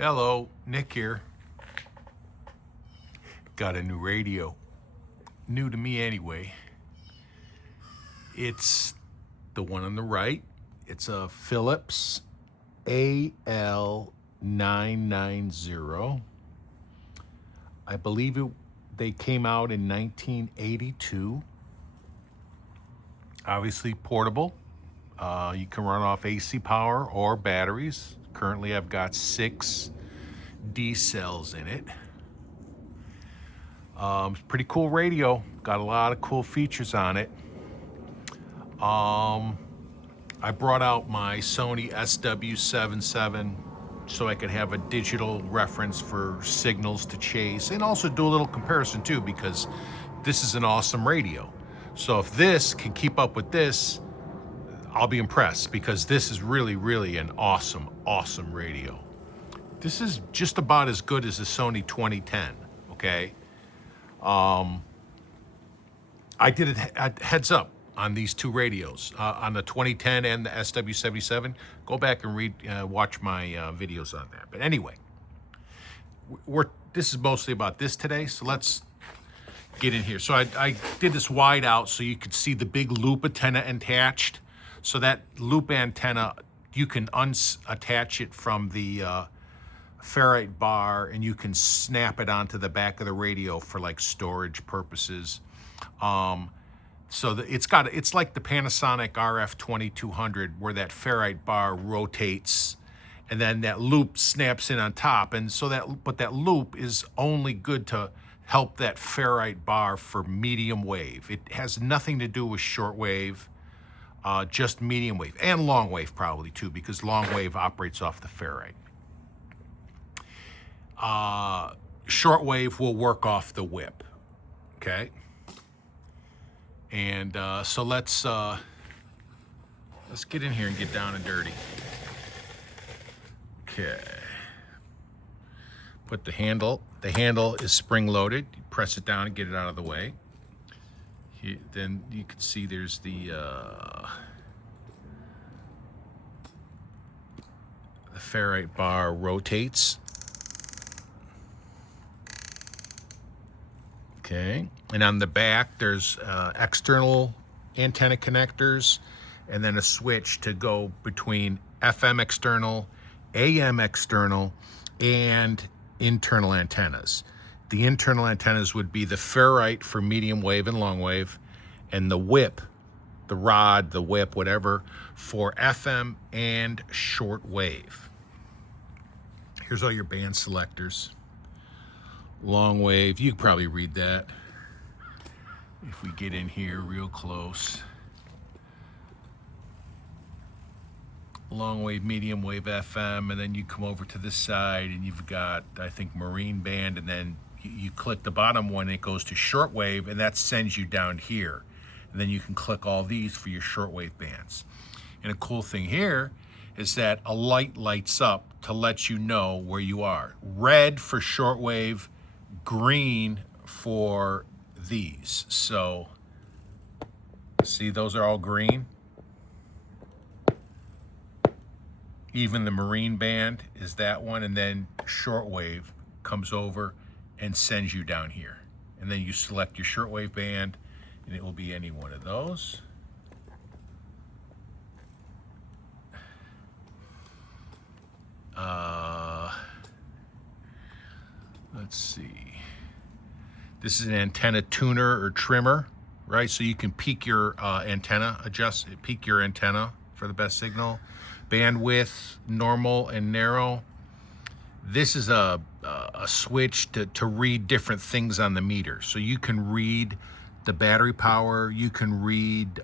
Hello, Nick here. Got a new radio. New to me anyway. It's the one on the right. It's a Philips AL990. I believe they came out in 1982. Obviously portable. You can run off AC power or batteries. Currently I've got 6 D cells in it. It's a pretty cool radio. Got a lot of cool features on it. I brought out my Sony SW77 so I could have a digital reference for signals to chase and also do a little comparison too, because this is an awesome radio. So if this can keep up with this, I'll be impressed, because this is really, really an awesome, awesome radio. This is just about as good as the Sony 2010, okay? I did a heads up on these two radios, on the 2010 and the SW77. Go back and watch my videos on that. But anyway, this is mostly about this today, so let's get in here. So I did this wide out so you could see the big loop antenna attached. So that loop antenna, you can unattach it from the ferrite bar, and you can snap it onto the back of the radio for like storage purposes. So it's like the Panasonic RF2200, where that ferrite bar rotates and then that loop snaps in on top. And so that loop is only good to help that ferrite bar for medium wave. It has nothing to do with shortwave, just medium wave, and long wave probably too, because long wave operates off the ferrite. Shortwave will work off the whip, okay? And so let's get in here and get down and dirty. Okay. Put the handle is spring loaded. You press it down and get it out of the way. Then you can see there's the ferrite bar rotates. Okay, and on the back there's external antenna connectors, and then a switch to go between FM external, AM external, and internal antennas. The internal antennas would be the ferrite for medium wave and long wave, and the whip, the rod, the whip, whatever, for FM and short wave. Here's all your band selectors. Long wave, you can probably read that if we get in here real close. Long wave, medium wave, FM, and then you come over to this side and you've got, I think, marine band, and then you click the bottom one, it goes to shortwave, and that sends you down here. And then you can click all these for your shortwave bands. And a cool thing here is that a light lights up to let you know where you are. Red for shortwave, green for these. So see, those are all green. Even the marine band is that one, and then shortwave comes over and sends you down here. And then you select your shortwave band, and it will be any one of those. Let's see. This is an antenna tuner or trimmer, right? So you can peak your antenna, peak your antenna for the best signal. Bandwidth, normal and narrow. This is a switch to read different things on the meter. So you can read the battery power, you can read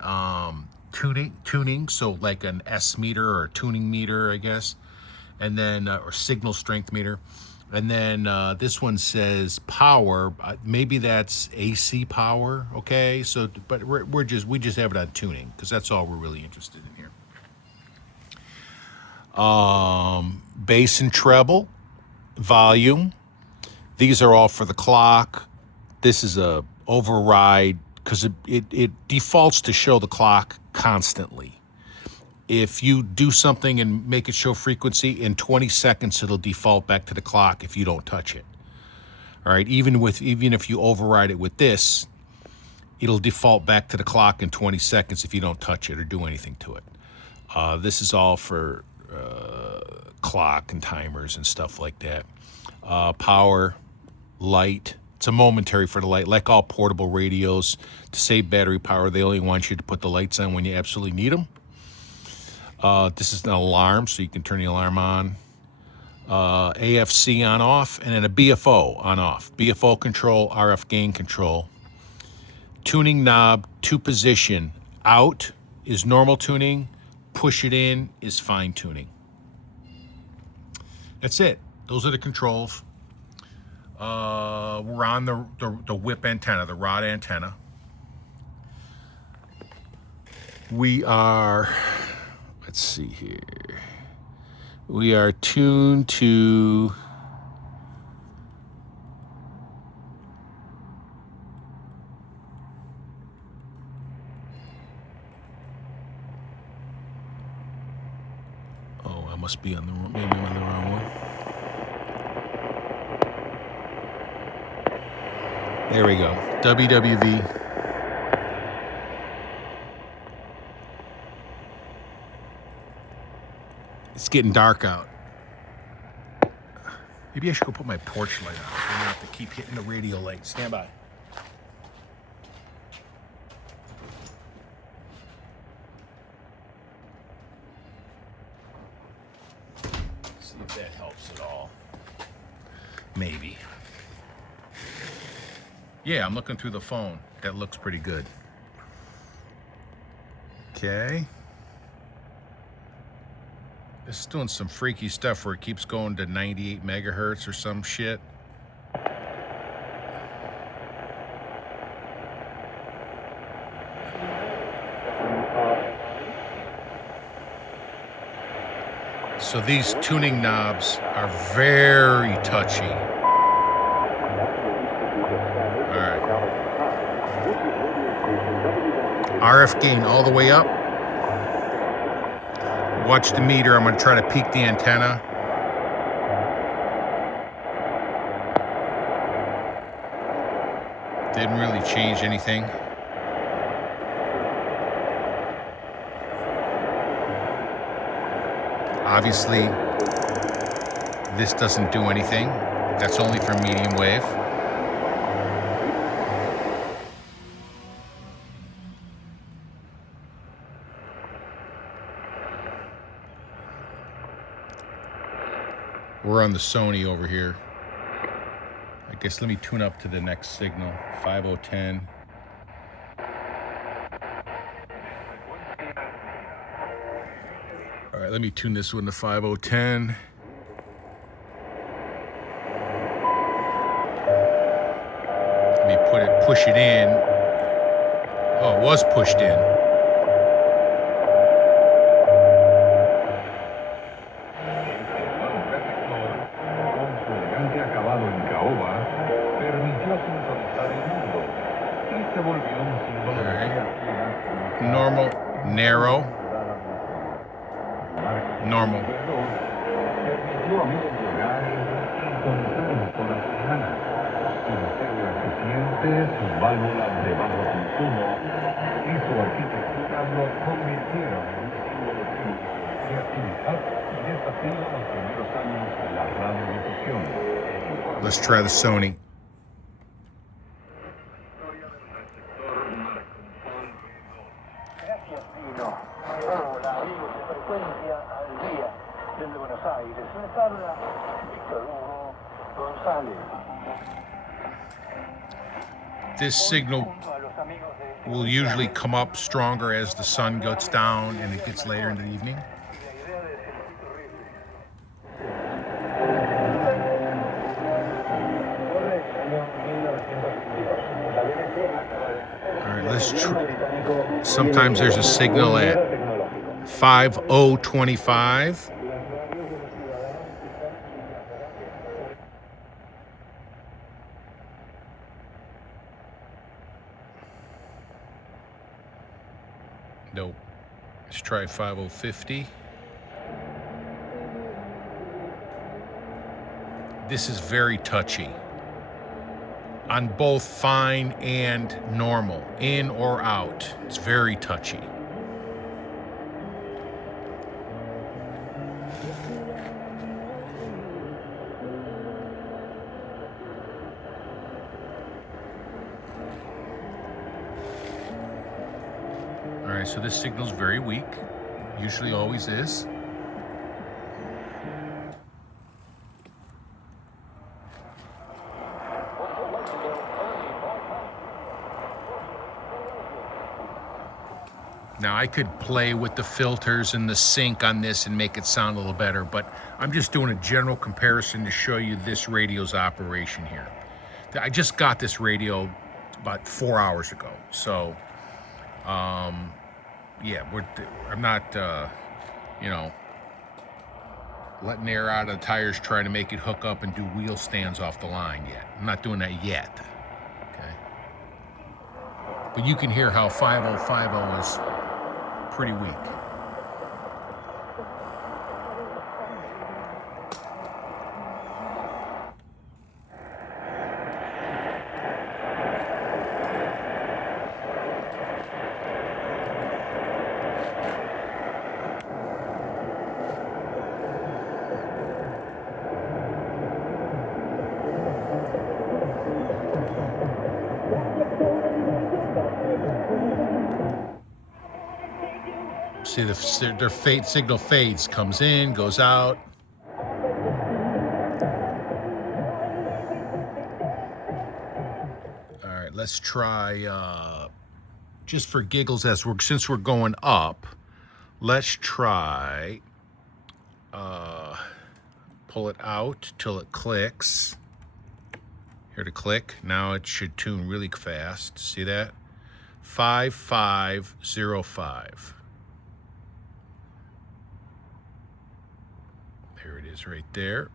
tuning, so like an S meter or a tuning meter, I guess, and then or signal strength meter. And then this one says power. Maybe that's AC power, okay? So, but we just have it on tuning, because that's all we're really interested in here. Bass and treble, volume. These are all for the clock. This is a override, because it defaults to show the clock constantly. If you do something and make it show frequency, in 20 seconds it'll default back to the clock if you don't touch it. All right, even if you override it with this, it'll default back to the clock in 20 seconds if you don't touch it or do anything to it. This is all for clock and timers and stuff like that. Power, light. It's a momentary for the light. Like all portable radios, to save battery power, they only want you to put the lights on when you absolutely need them. This is an alarm, so you can turn the alarm on. AFC on off, and then a BFO on off. BFO control, RF gain control. Tuning knob, 2 position. Out is normal tuning. Push it in is fine tuning. That's it. Those are the controls. We're on the whip antenna, the rod antenna. We are, let's see here. We are tuned to I must be on the maybe I'm on the wrong one. There we go. WWV. It's getting dark out. Maybe I should go put my porch light on. I don't have to keep hitting the radio light. Stand by. See if that helps at all. Maybe. Yeah, I'm looking through the phone. That looks pretty good. Okay. It's doing some freaky stuff where it keeps going to 98 megahertz or some shit. So these tuning knobs are very touchy. All right. RF gain all the way up. Watch the meter. I'm going to try to peak the antenna. Didn't really change anything. Obviously, this doesn't do anything. That's only for medium wave. We're on the Sony over here. I guess let me tune up to the next signal, 5010. All right, let me tune this one to 5010. Let me push it in. Oh, it was pushed in. Normal, narrow, normal. Let's try the Sony. This signal will usually come up stronger as the sun gets down and it gets later in the evening. All right, let's try. Sometimes there's a signal at 5025. Nope. Let's try 5050. This is very touchy on both fine and normal, in or out. It's very touchy. All right, so this signal's very weak. Usually always is. Now I could play with the filters and the sync on this and make it sound a little better, but I'm just doing a general comparison to show you this radio's operation here. I just got this radio about 4 hours ago, so yeah, I'm not, you know, letting air out of the tires trying to make it hook up and do wheel stands off the line yet. I'm not doing that yet, okay? But you can hear how 5050 is pretty weak. See, their signal fades, comes in, goes out. All right, let's try, just for giggles, since we're going up, let's try, pull it out till it clicks. Here to click. Now it should tune really fast. See that? 5505. There it is right there.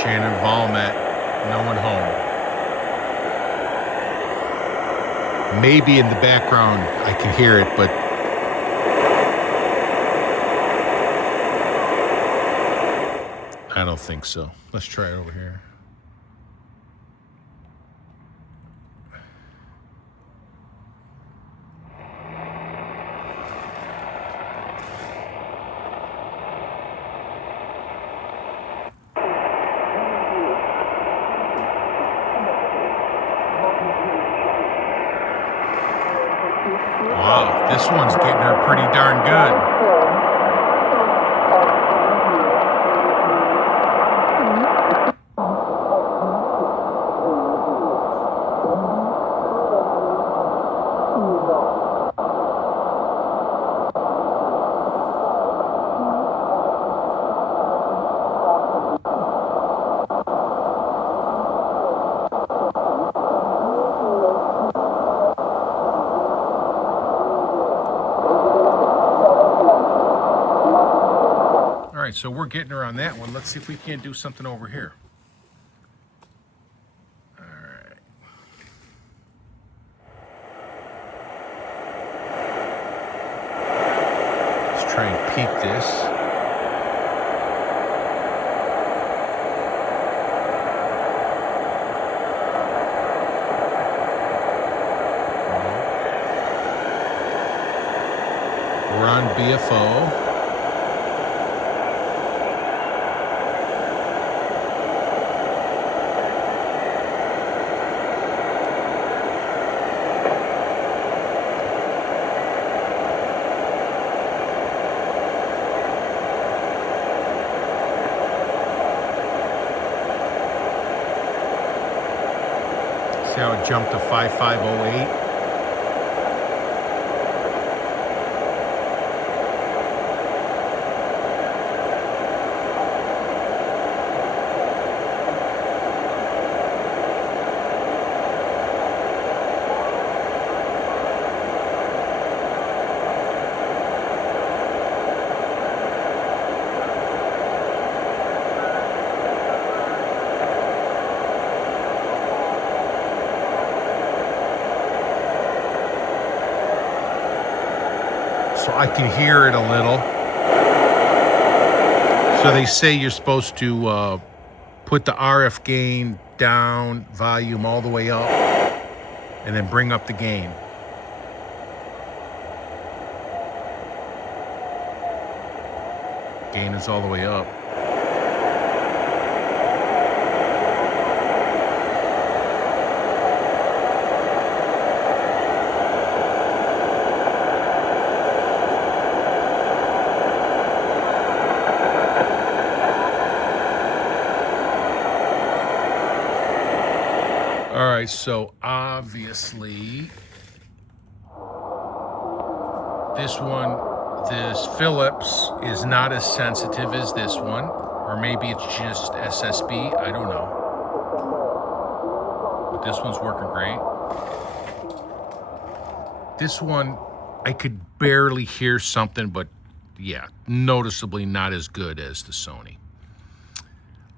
Shannon Valmet, no one home. Maybe in the background I can hear it, but I don't think so. Let's try it over here. Wow, this one's getting her pretty darn good. All right, so we're getting her on that one. Let's see if we can't do something over here. All right. Let's try and peak this. We're on BFO. See how it jumped to 5508? so I can hear it a little. So they say you're supposed to put the RF gain down, volume all the way up, and then bring up the gain. Gain is all the way up. All right, so obviously this Philips is not as sensitive as this one, or maybe it's just SSB, I don't know. But this one's working great. This one, I could barely hear something, but yeah, noticeably not as good as the Sony.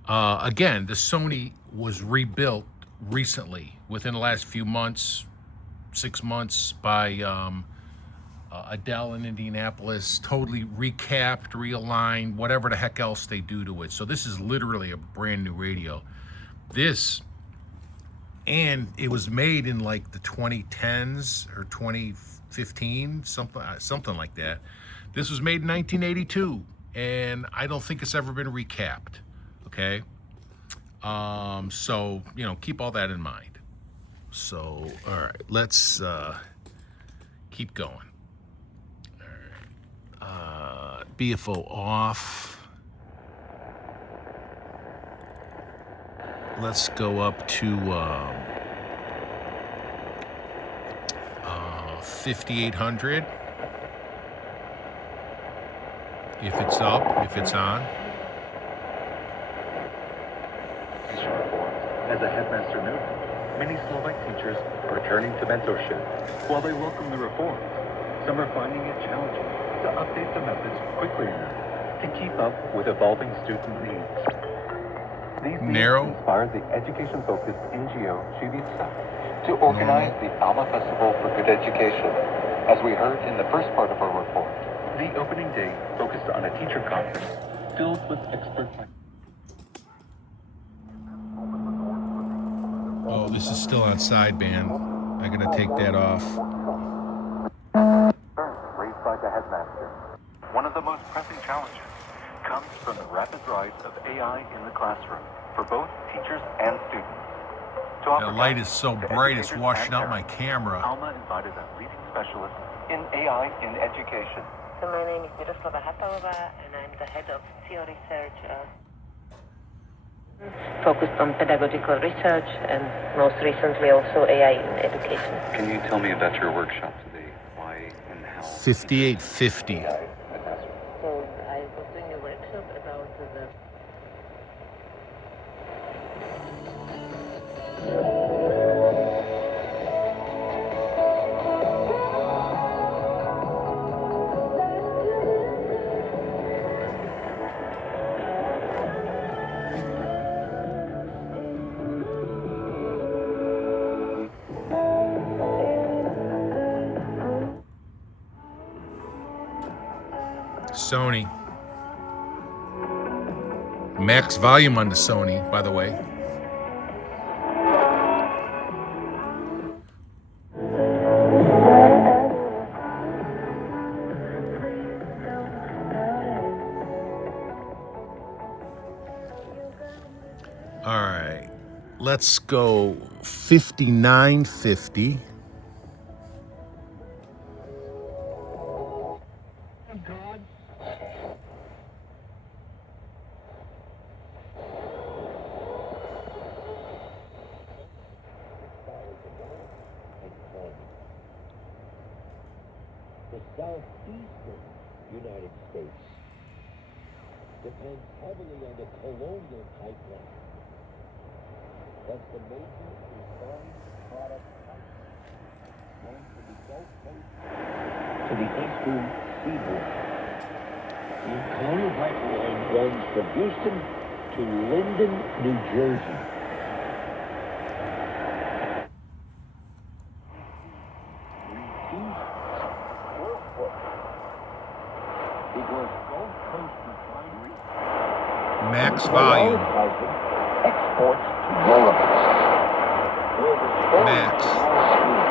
Again, the Sony was rebuilt recently, within the last few months, 6 months, by Adele in Indianapolis, totally recapped, realigned, whatever the heck else they do to it. So this is literally a brand new radio. And it was made in like the 2010s or 2015, something like that. This was made in 1982, and I don't think it's ever been recapped. Okay, so keep all that in mind. So all right, let's keep going. All right, BFO off. Let's go up to 5800. If it's up, if it's on. As a headmaster noted, many Slovak teachers are returning to mentorship. While they welcome the reforms, some are finding it challenging to update the methods quickly enough to keep up with evolving student needs. These needs inspire the education-focused NGO Civica to organize the Alma Festival for Good Education. As we heard in the first part of our report, the opening day focused on a teacher conference filled with expert. Oh, this is still on sideband. I gotta take that off. Raised by the headmaster. One of the most pressing challenges comes from the rapid rise of AI in the classroom for both teachers and students. The light is so bright it's washing out my camera. Alma invited a leading specialist in AI in education. So my name is Miroslava Hapalová, and I'm the head of SEO research, focused on pedagogical research and most recently also AI in education. Can you tell me about your workshop today? Why and how? 5850. So I was doing a workshop about the Sony. Max volume on the Sony, by the way. All right, let's go 5950. The southeastern United States depends heavily on the colonial pipeline. That's the major refined product pipeline going from the Gulf Coast to the eastern seaboard. The colonial pipeline runs from Houston to Linden, New Jersey. because Gulf Coast refinery Max volume. exports to Europe. Where the storage Max. is now sweet.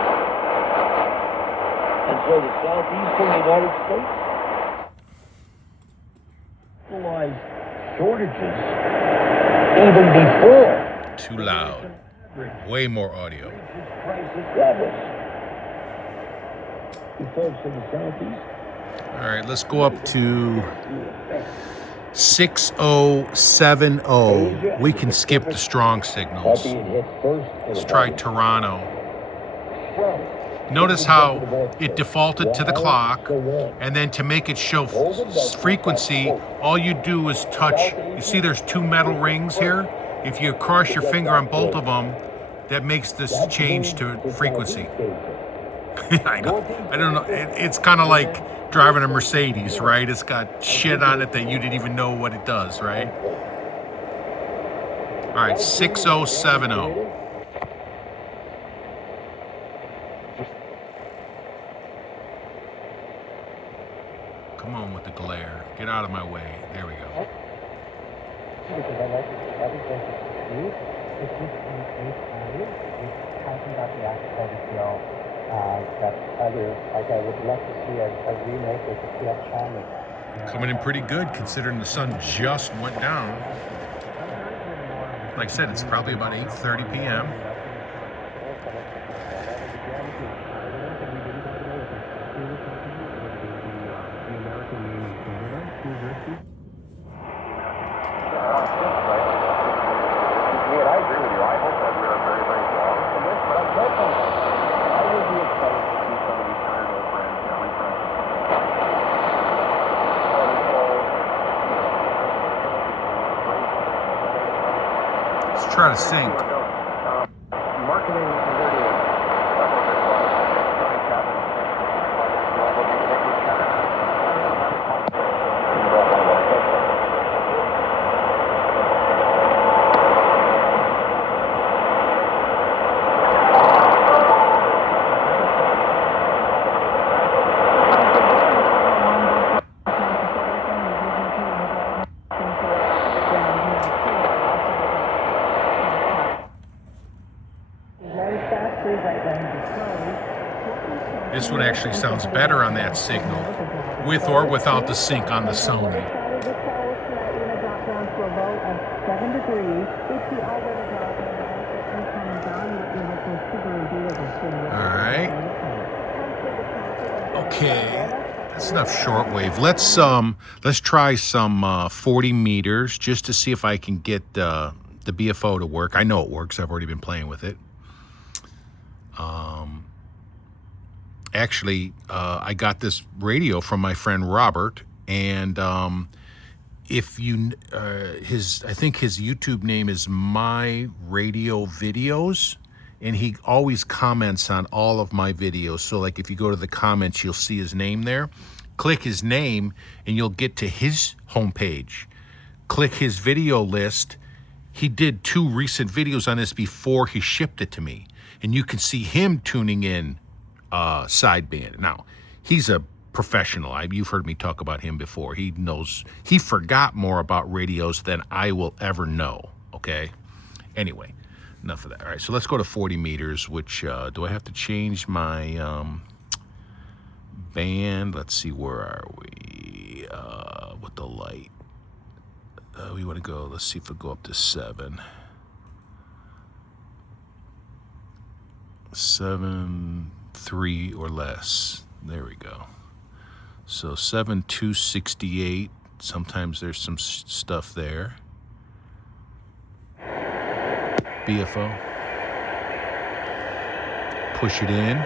And so the southeastern United States realized shortages even before Too loud. Way more audio. prices levels. You folks in the southeast, All right, let's go up to 6070. We can skip the strong signals. being hit first. Let's try Toronto. Notice how it defaulted to the clock, and then to make it show frequency, all you do is touch. You see there's two metal rings here? If you cross your finger on both of them, that makes this change to frequency. I don't know. It's kind of like driving a Mercedes, right? It's got shit on it that you didn't even know what it does, right? All right, 6070. Come on with the glare. Get out of my way. There we go. Because I like everything to do. It's just it's talking about the aspect of feel that other, like I would love to see a remake with the Fiat Charming. Coming in pretty good considering the sun just went down. Like I said, it's probably about 8:30 p.m. Let's try to sync. This one actually sounds better on that signal, with or without the sync on the Sony. All right. Okay. That's enough shortwave. Let's try some 40 meters just to see if I can get the BFO to work. I know it works. I've already been playing with it. Actually, I got this radio from my friend Robert, and if you, I think his YouTube name is My Radio Videos, and he always comments on all of my videos. So, like, if you go to the comments, you'll see his name there. Click his name, and you'll get to his homepage. Click his video list. He did 2 recent videos on this before he shipped it to me, and you can see him tuning in sideband. Now, he's a professional. You've heard me talk about him before. He knows, he forgot more about radios than I will ever know, okay? Anyway, enough of that. All right, so let's go to 40 meters, which, do I have to change my band? Let's see, where are we with the light? We want to go, let's see if we go up to 7. 7.3 or less. There we go. So 7.268. Sometimes there's some stuff there. BFO. Push it in.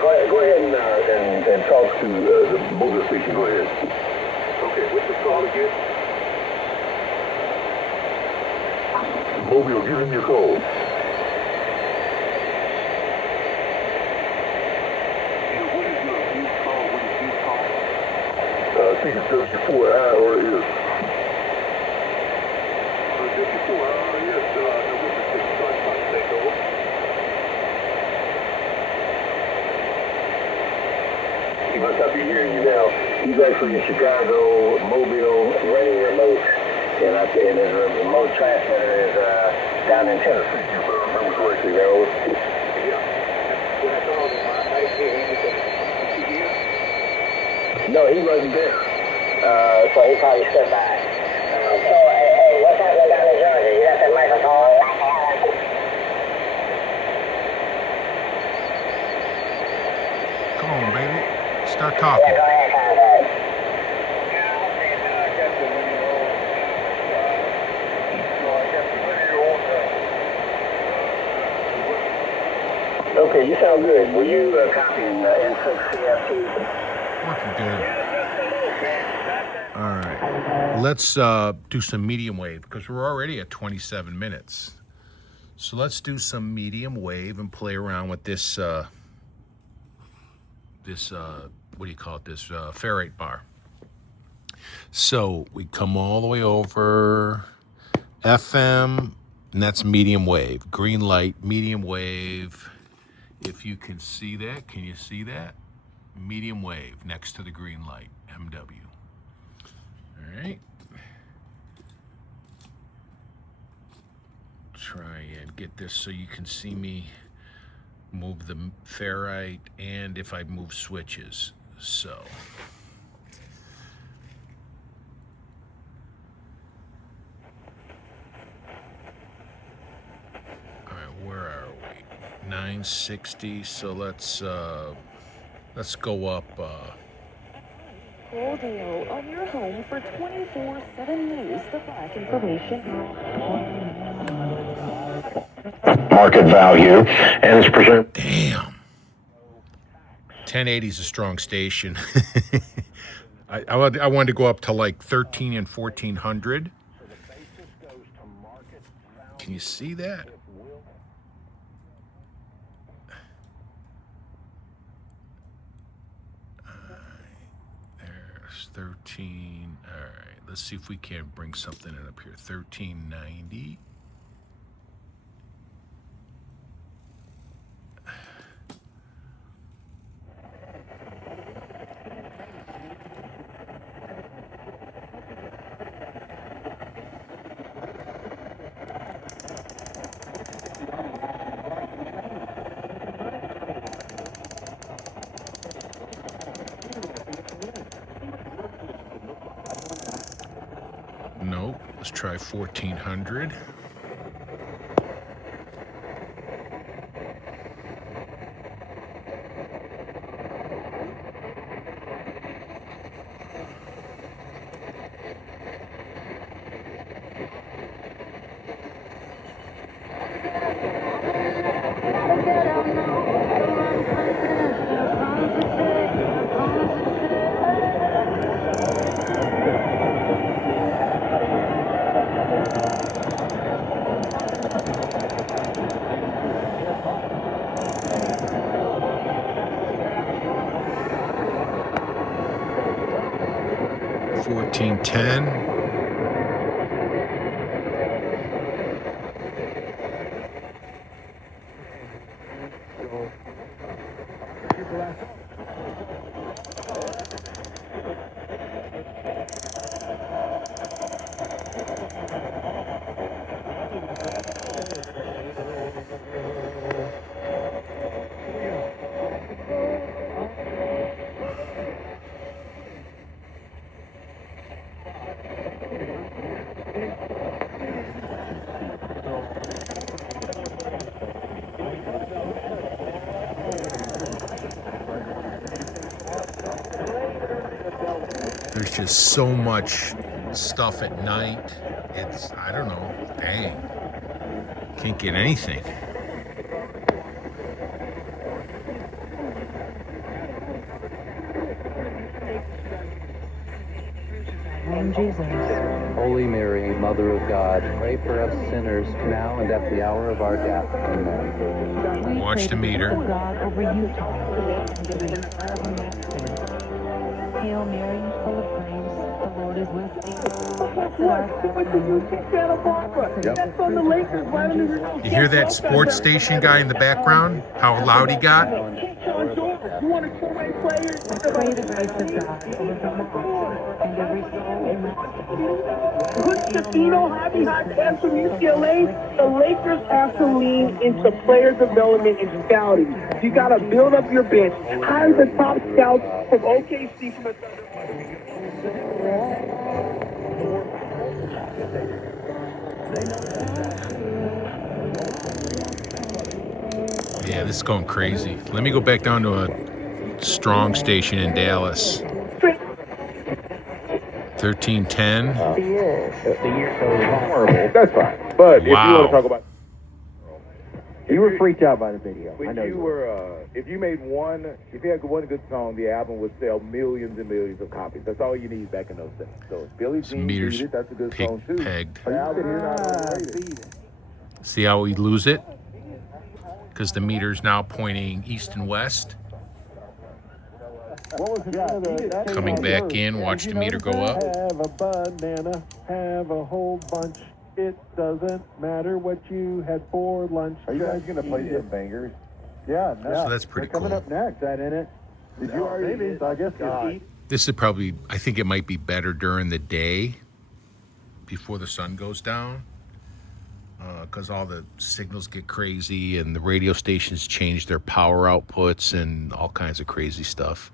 Go ahead and talk to the mobile station. Go ahead. Okay, what's the call again? Mobile, give him your code. I think it's 54 hour is. 54 hour, yes, November 6th, take over. He must not be hearing you now. He's actually in Chicago, Mobile, running remote, and his remote transmitter is down in Tennessee. If I remember correctly, there. Yeah. When I called him, I didn't hear anything. Did you hear? No, he wasn't there. So he probably stood by. Hey, what's happening down in Georgia? You got that microphone? Come on, baby. Start talking. Go ahead, contact. Okay, you sound good. Will you copy N6 CFT? Working good. All right. Let's do some medium wave because we're already at 27 minutes. So let's do some medium wave and play around with this, what do you call it, this ferrite bar. So we come all the way over FM, and that's medium wave. Green light, medium wave. If you can see that, can you see that? Medium wave next to the green light, MW. All right. Try and get this so you can see me move the ferrite and if I move switches. So. All right, where are we? 960. So let's go up. Rodeo on your home for 24/7 news, the flash information. Market value, and it's presumed. Damn. 1080 is a strong station. I wanted to go up to like 13 and 1400. Can you see that? There's 13. All right, let's see if we can bring something in up here. 1390. Nope. Let's try 1400. $14.10. There's just so much stuff at night. It's, I don't know, dang. Can't get anything. Jesus. Holy Mary, Mother of God, pray for us sinners now and at the hour of our death. Amen. We Watch pray the the meter. peace of God over Utah and give it a prayer of Mexico. Hail Mary, full of grace, the Lord is with thee. Blessed art thou among women. Santa Barbara. That's on the Lakers right under the. You hear that sports station guy in the background? How loud he got? You want to two-way players? I pray the grace of God over Vermont and every soul in Mexico. Good casino, Javi Hot Cats from UCLA. The Lakers have to lean into player development and scouting. You got to build up your bench. Hire the top scouts from OKC from the Yeah, this is going crazy. Let me go back down to a strong station in Dallas. 1310. The year goes horrible. That's fine. But if you Wow. want to talk about, you were freaked out by the video. I know If you were, if you made one, if you had one good song, the album would sell millions and millions of copies. That's all you need back in those days. So if Billie Some Jean meters did it, that's a good song too. pegged. The album is not overrated. See how we lose it? Because the meter's now pointing east and west. What was the Coming back in, watch the meter go up. Have a banana, have a whole bunch. It doesn't matter what you had for lunch. Are you guys gonna play some bangers? Yeah, no. So that's pretty They're coming cool. up next, that in it. Did you already? Maybe. So I guess you This is probably, I think it might be better during the day before the sun goes down. Because all the signals get crazy and the radio stations change their power outputs and all kinds of crazy stuff.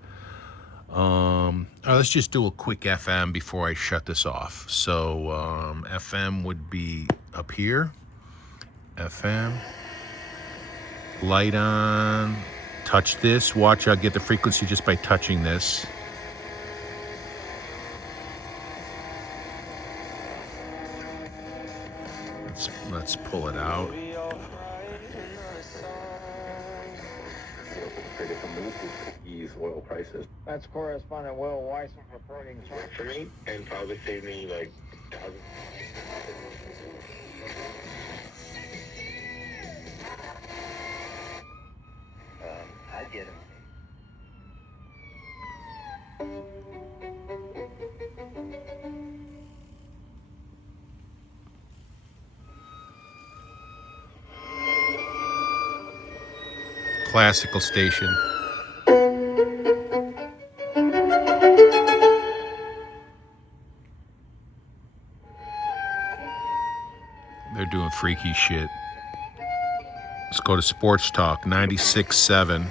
All right, let's just do a quick FM before I shut this off. So FM would be up here. FM. Light on. Touch this. Watch, I'll get the frequency just by touching this. Let's pull it out. Ease oil prices. That's correspondent Will Weissman reporting. For me, and probably save me like thousands. I get him. Classical station. They're doing freaky shit. Let's go to Sports Talk 96.7.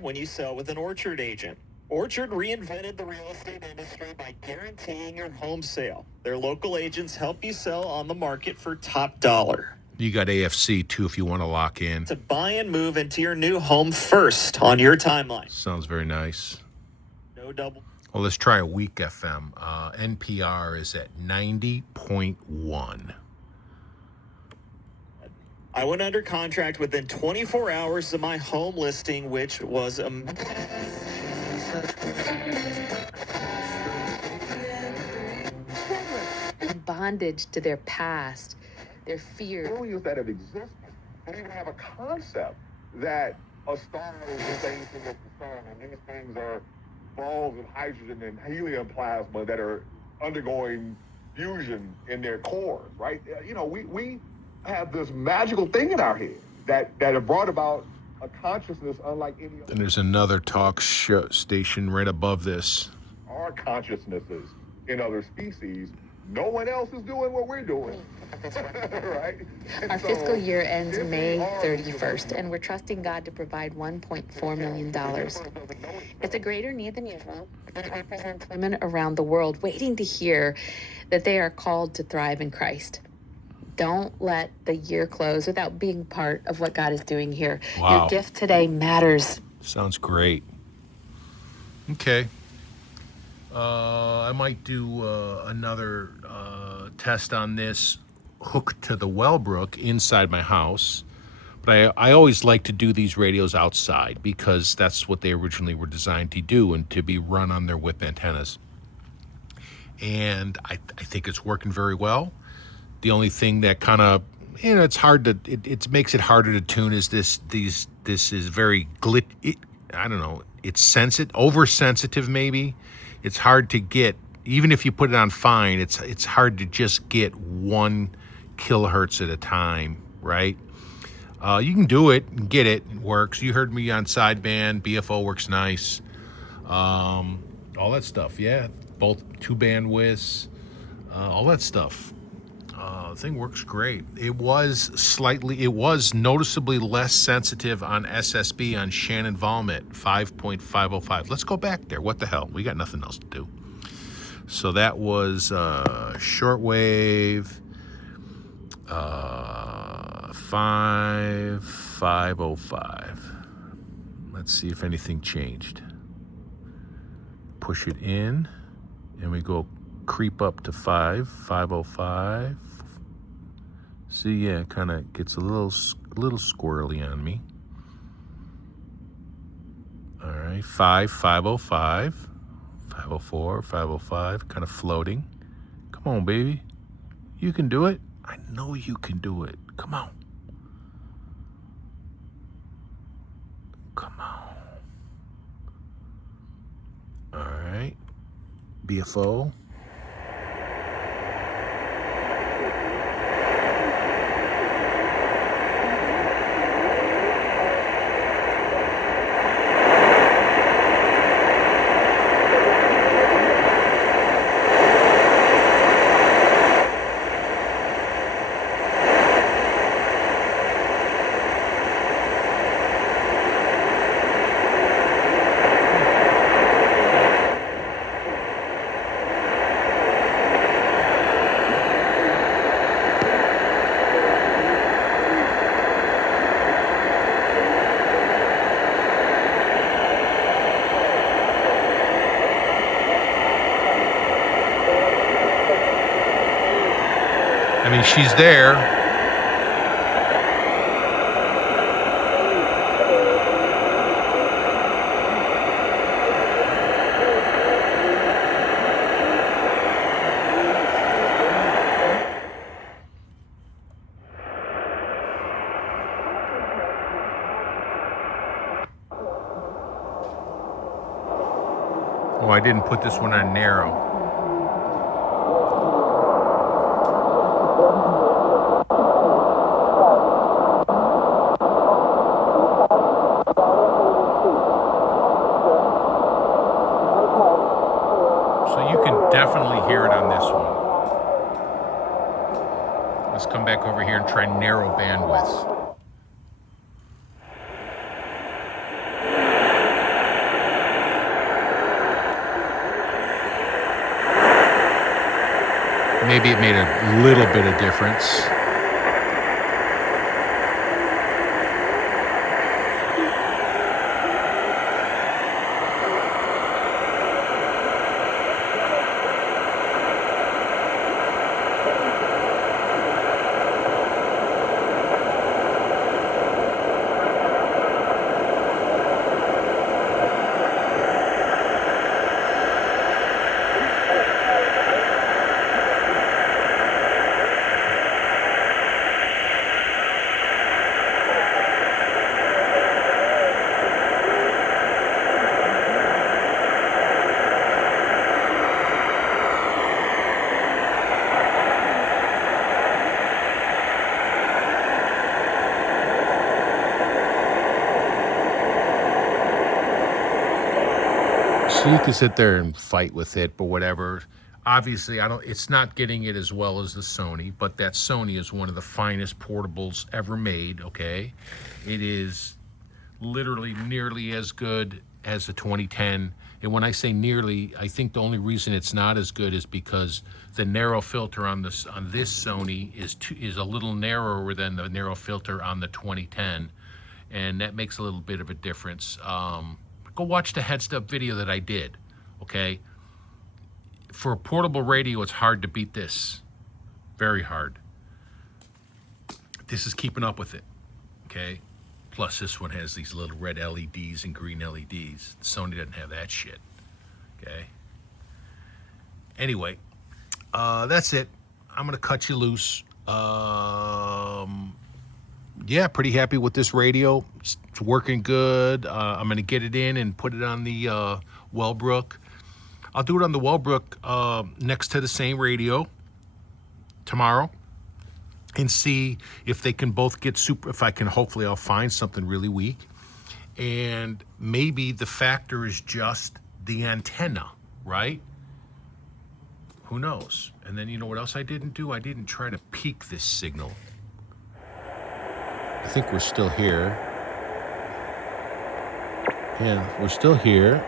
When you sell with an Orchard agent. Orchard reinvented the real estate industry by guaranteeing your home sale. Their local agents help you sell on the market for top dollar. You got AFC too if you want to lock in. To buy and move into your new home first on your timeline. Sounds very nice. No double. Well, let's try a weak FM. NPR is at 90.1. I went under contract within 24 hours of my home listing, which was bondage to their past, their fear. Areas that have existed don't even have a concept that a star is the same thing as the sun, and these things are balls of hydrogen and helium plasma that are undergoing fusion in their cores, right? You know, we have this magical thing in our head that have brought about a consciousness unlike any other. And there's another talk station right above this. Our consciousnesses in other species, no one else is doing what we're doing, right? And Our so, fiscal year ends if we May are 31st, and we're trusting God to provide $1.4 million. It's a greater need than usual. It represents women around the world waiting to hear that they are called to thrive in Christ. Don't let the year close without being part of what God is doing here. Wow. Your gift today matters. Sounds great. Okay. I might do another test on this hooked to the Wellbrook inside my house. But I always like to do these radios outside because that's what they originally were designed to do and to be run on their whip antennas. And I think it's working very well. The only thing that kind of, it's hard to, it makes it harder to tune is this is very I don't know, it's oversensitive maybe. It's hard to get, even if you put it on fine, it's hard to just get 1 kilohertz at a time, right? You can do it and get it. It works. You heard me on sideband. BFO works nice. All that stuff, yeah. Both 2 bandwidths, all that stuff. The thing works great. It was noticeably less sensitive on SSB on Shannon Valmet 5.505. Let's go back there. What the hell? We got nothing else to do. So that was shortwave 5505. Let's see if anything changed. Push it in, and we go creep up to 505. See, yeah, it kind of gets a little squirrely on me. All right, 505, 504, 505, kind of floating. Come on, baby. You can do it. I know you can do it. Come on. Come on. All right. BFO. I mean, she's there. Oh, I didn't put this one on narrow. So you can definitely hear it on this one. Let's come back over here and try narrow bandwidths. Maybe it made a little bit of difference. So you can sit there and fight with it, but whatever. Obviously, it's not getting it as well as the Sony, but that Sony is one of the finest portables ever made, okay? It is literally nearly as good as the 2010. And when I say nearly, I think the only reason it's not as good is because the narrow filter on this Sony is a little narrower than the narrow filter on the 2010, and that makes a little bit of a difference. Go watch the heads up video that I did, okay? For a portable radio, it's hard to beat this. Very hard. This is keeping up with it, okay? Plus this one has these little red LEDs and green LEDs. Sony doesn't have that shit, okay? Anyway, that's it. I'm gonna cut you loose. Yeah, pretty happy with this radio. It's working good. I'm gonna get it in and put it on the Wellbrook. I'll do it on the Wellbrook next to the same radio tomorrow and see if they can both get super, if I can, hopefully I'll find something really weak. And maybe the factor is just the antenna, right? Who knows? And then you know what else I didn't do? I didn't try to peak this signal. I think we're still here. Yeah, we're still here.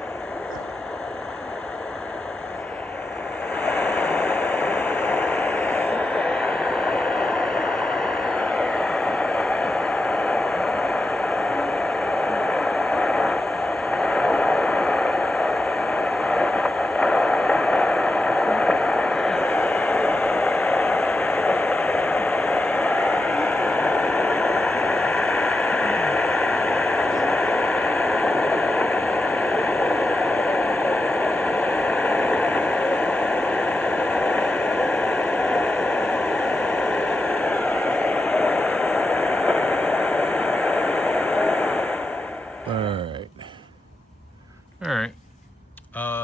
All right.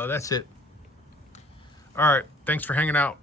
That's it. All right. Thanks for hanging out.